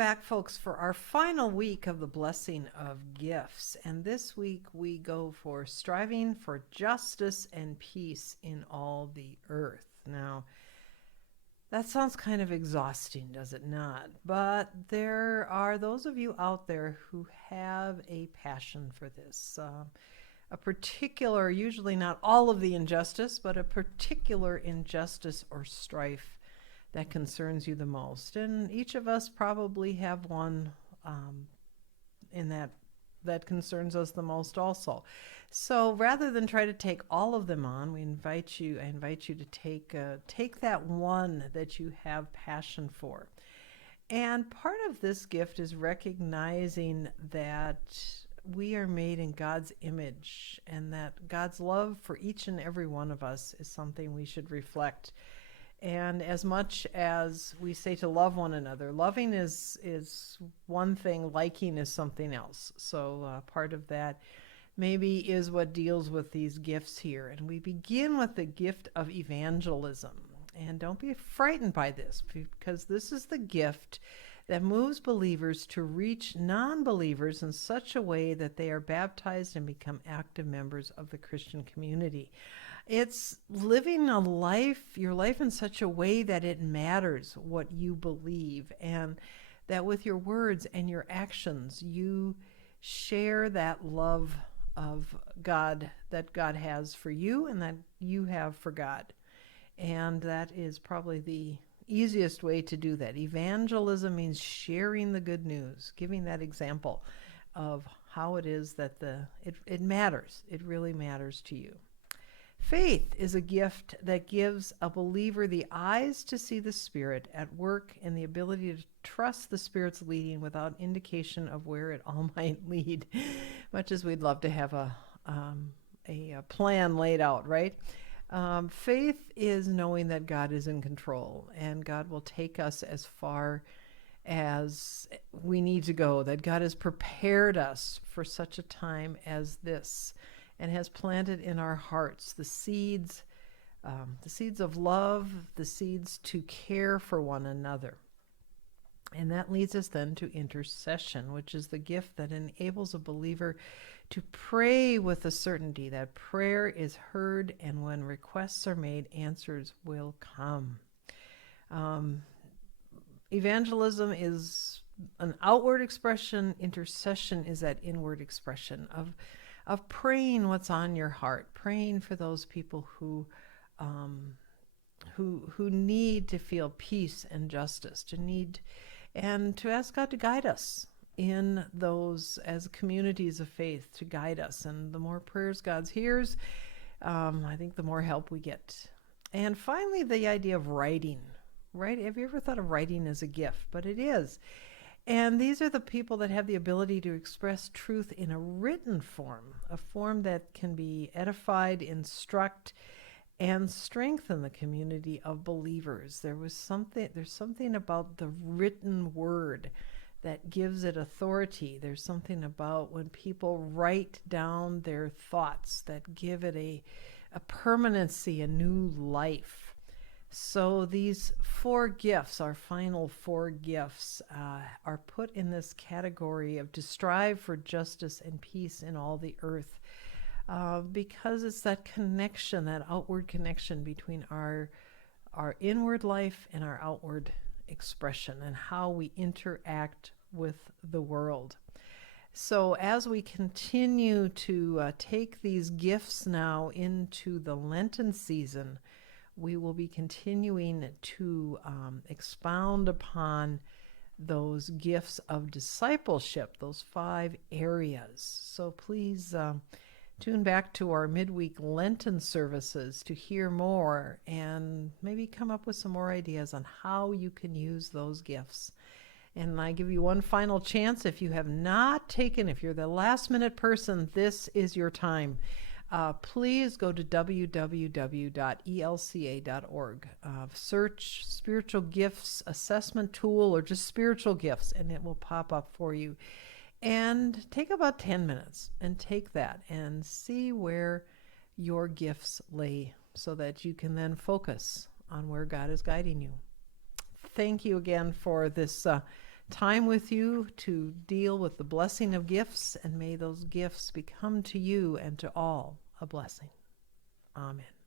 back, folks, for our final week of the blessing of gifts. And this week we go for striving for justice and peace in all the earth. Now, that sounds kind of exhausting, does it not? But there are those of you out there who have a passion for this. A particular, usually not all of the injustice, but a particular injustice or strife that concerns you the most. And each of us probably have one in that concerns us the most also. So rather than try to take all of them on, I invite you to take that one that you have passion for. And part of this gift is recognizing that we are made in God's image and that God's love for each and every one of us is something we should reflect. And as much as we say to love one another, loving is one thing, liking is something else. So part of that maybe is what deals with these gifts here. And we begin with the gift of evangelism. And don't be frightened by this, because this is the gift that moves believers to reach non-believers in such a way that they are baptized and become active members of the Christian community. It's living your life in such a way that it matters what you believe, and that with your words and your actions, you share that love of God that God has for you and that you have for God. And that is probably the easiest way to do that. Evangelism means sharing the good news, giving that example of how it is that it matters. It really matters to you. Faith is a gift that gives a believer the eyes to see the Spirit at work and the ability to trust the Spirit's leading without indication of where it all might lead, much as we'd love to have a plan laid out, right? Faith is knowing that God is in control and God will take us as far as we need to go, that God has prepared us for such a time as this, and has planted in our hearts the seeds of love, the seeds to care for one another. And that leads us then to intercession, which is the gift that enables a believer to pray with the certainty that prayer is heard, and when requests are made, answers will come. Evangelism is an outward expression. Intercession is that inward expression of praying what's on your heart, praying for those people who need to feel peace and justice, and to ask God to guide us in those as communities of faith, to guide us. And the more prayers God hears, I think the more help we get. And finally, the idea of writing. Right? Have you ever thought of writing as a gift? But it is. And these are the people that have the ability to express truth in a written form, a form that can be edified, instruct, and strengthen the community of believers. There's something about the written word that gives it authority. There's something about when people write down their thoughts that give it a permanency, a new life. So these four gifts, our final four gifts, are put in this category of to strive for justice and peace in all the earth, because it's that connection, that outward connection between our inward life and our outward expression and how we interact with the world. So as we continue to take these gifts now into the Lenten season, we will be continuing to expound upon those gifts of discipleship, those 5 areas. So please tune back to our midweek Lenten services to hear more and maybe come up with some more ideas on how you can use those gifts. And I give you one final chance. If you're the last minute person, this is your time. Please go to www.elca.org. Search Spiritual Gifts Assessment Tool or just Spiritual Gifts, and it will pop up for you. And take about 10 minutes and take that and see where your gifts lay so that you can then focus on where God is guiding you. Thank you again for this time with you to deal with the blessing of gifts, and may those gifts become to you and to all a blessing. Amen.